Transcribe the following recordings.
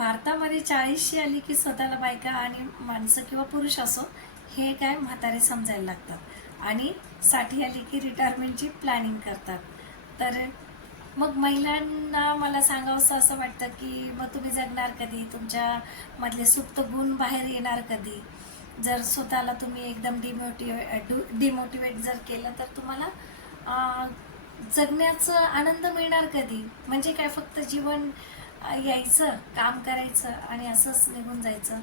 भारतामध्ये 40शी आली की स्वतःला बायका आणि माणसं किंवा पुरुष असो हे काय म्हातारे समजायला लागतात आणि 60 आली की रिटायरमेंटची प्लॅनिंग करतात. तर मग महिलांना मला सांगावंसं असं वाटतं की मग तुम्ही जगणार कधी, तुमच्यामधले सुप्त गुण बाहेर येणार कधी. जर स्वतःला तुम्ही एकदम डिमोटिवेट जर केलं तर तुम्हाला जगण्याचा आनंद मिळणार कधी. म्हणजे काय, फक्त जीवन यायचं, काम करायचं आणि असंच निघून जायचं,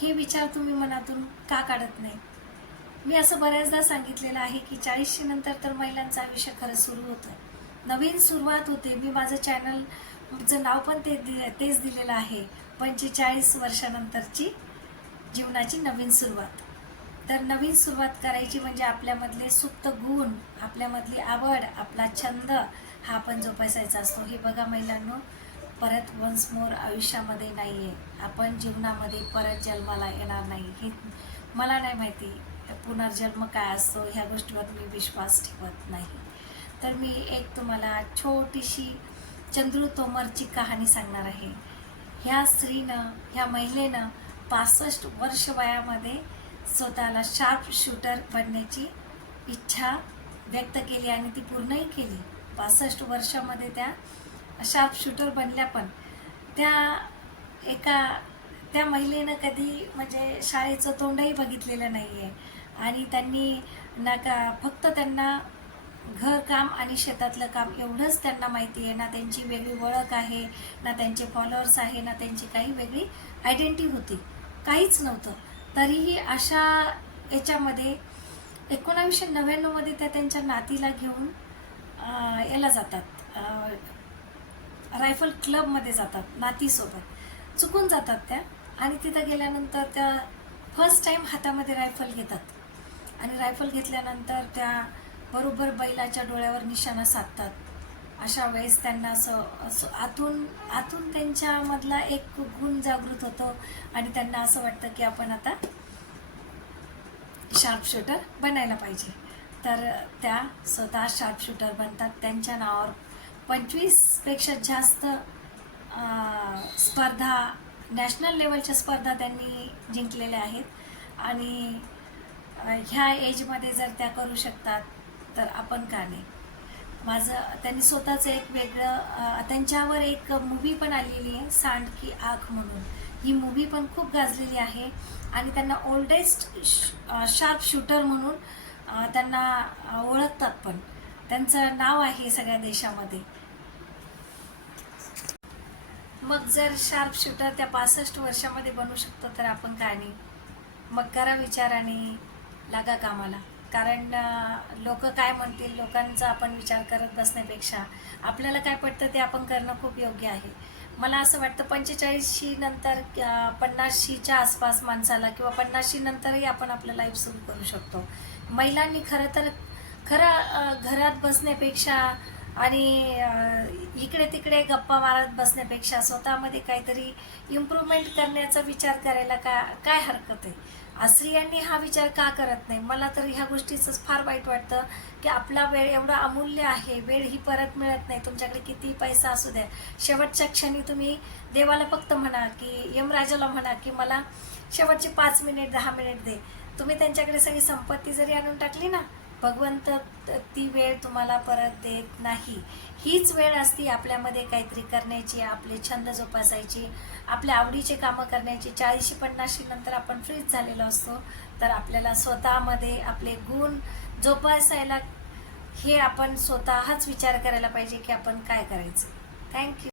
हे विचार तुम्ही मनातून का काढत नाही. मी असं बऱ्याचदा सांगितलेलं आहे की 40शी नंतर तर महिलांचं आयुष्य खरं सुरू होतं, नवीन सुरुवात होते. मी माझं चॅनलचं नाव पण तेच दिलेलं आहे, 45 वर्षानंतरची जीवनाची नवीन सुरुवात. तर नवीन सुरुवात करायची म्हणजे आपल्यामधले सुप्त गुण, आपल्यामधली आवड, आपला छंद हा आपण जोपासायचा असतो. हे बघा महिलांनो, परत वन्स मोर आयुष्यामध्ये नाही आहे. आपण जीवनामध्ये परत जन्माला येणार नाही. हे मला नाही माहिती पुनर्जन्म काय असतो, ह्या गोष्टीवर मी विश्वास ठेवत नाही. तर मी एक तुम्हाला छोटीशी चंद्रू तोमरची कहाणी सांगणार आहे. ह्या स्त्रीनं, ह्या महिलेनं 65 वर्ष वयामध्ये स्वतःला शार्प शूटर बनण्याची इच्छा व्यक्त केली आणि ती पूर्णही केली. 65 वर्षामध्ये त्या शार्प शूटर बनल्या. पण त्या महिलेनं कधी म्हणजे शाळेचं तोंडही बघितलेलं नाही आहे आणि त्यांनी फक्त त्यांना घरकाम आणि शेतातलं काम एवढंच त्यांना माहिती आहे. ना त्यांची वेगळी ओळख आहे, ना त्यांचे फॉलोअर्स आहे, ना त्यांची काही वेगळी आयडेंटिटी होती, काहीच नव्हतं. तरीही अशा याच्यामध्ये 1999मध्ये त्या त्यांच्या नातीला घेऊन याला जातात, रायफल क्लबमध्ये जातात. नातीसोबत चुकून जातात त्या आणि तिथं गेल्यानंतर त्या फर्स्ट टाईम हातामध्ये रायफल घेतात आणि रायफल घेतल्यानंतर त्या बरोबर बैलाच्या डोळ्यावर निशाणा साधतात. अशा वेळेस त्यांना असं आतून त्यांच्यामधला एक गुण जागृत होतो आणि त्यांना असं वाटतं की आपण आता शार्प शूटर बनायला पाहिजे. तर त्या स्वतः शार्प शूटर बनतात. त्यांच्या नावावर 25पेक्षा जास्त स्पर्धा, नॅशनल लेवलच्या स्पर्धा त्यांनी जिंकलेल्या आहेत आणि ह्या एजमध्ये जर त्या करू शकतात तर आपण का नाही. त्यांनी स्वतःचं एक वेगळं, त्यांच्यावर एक मूवी पण आलेली आहे, सांड की आँख म्हणून. ही मूवी पण खूप गाजलेली आहे आणि त्यांना ओल्डेस्ट शार्प शूटर म्हणून त्यांना ओळखतात. पण त्यांचं नाव आहे सगळ्या देशामध्ये. मग जर शार्प शूटर त्या 65 वर्षामध्ये बनू शकतो तर आपण काय नाही. मग करा विचार आणि लागा कामाला. कारण लोक काय म्हणतील, लोकांचा आपण विचार करत बसण्यापेक्षा आपल्याला काय पडतं ते आपण करणं खूप योग्य आहे. मला असं वाटतं 45शी नंतर, 50शीच्या आसपास माणसाला किंवा 50शी नंतरही आपण आपलं लाईफ सुरू करू शकतो. महिलांनी खरं घरात बसण्यापेक्षा आणि इकडे तिकडे गप्पा मारत बसण्यापेक्षा स्वतःमध्ये काहीतरी इम्प्रूव्हमेंट करण्याचा विचार करायला काय हरकत आहे. स्त्रियांनी हा विचार का करत नाही. मला तर ह्या गोष्टीचंच फार वाईट वाटतं की आपला वेळ एवढा अमूल्य आहे. वेळ ही परत मिळत नाही. तुमच्याकडे किती पैसा असू द्या, शेवटच्या क्षणी तुम्ही देवाला फक्त म्हणा की यमराजाला म्हणा की मला शेवटचे 5 मिनिट 10 मिनिट दे. तुम्ही त्यांच्याकडे सगळी संपत्ती जरी आणून टाकली ना, भगवंत ती वेळ तुम्हाला परत देत नाही. हीच वेळ असती आपल्यामध्ये काहीतरी करण्याची, आपले छंद जोपासायची, आपल्या आवडीचे कामं करण्याची. 40-50शी नंतर आपण फ्रीज झालेलो असतो. तर आपल्याला स्वतःमध्ये आपले गुण जोपासायला हे आपण स्वतःच विचार करायला पाहिजे की आपण काय करायचं. थँक्यू.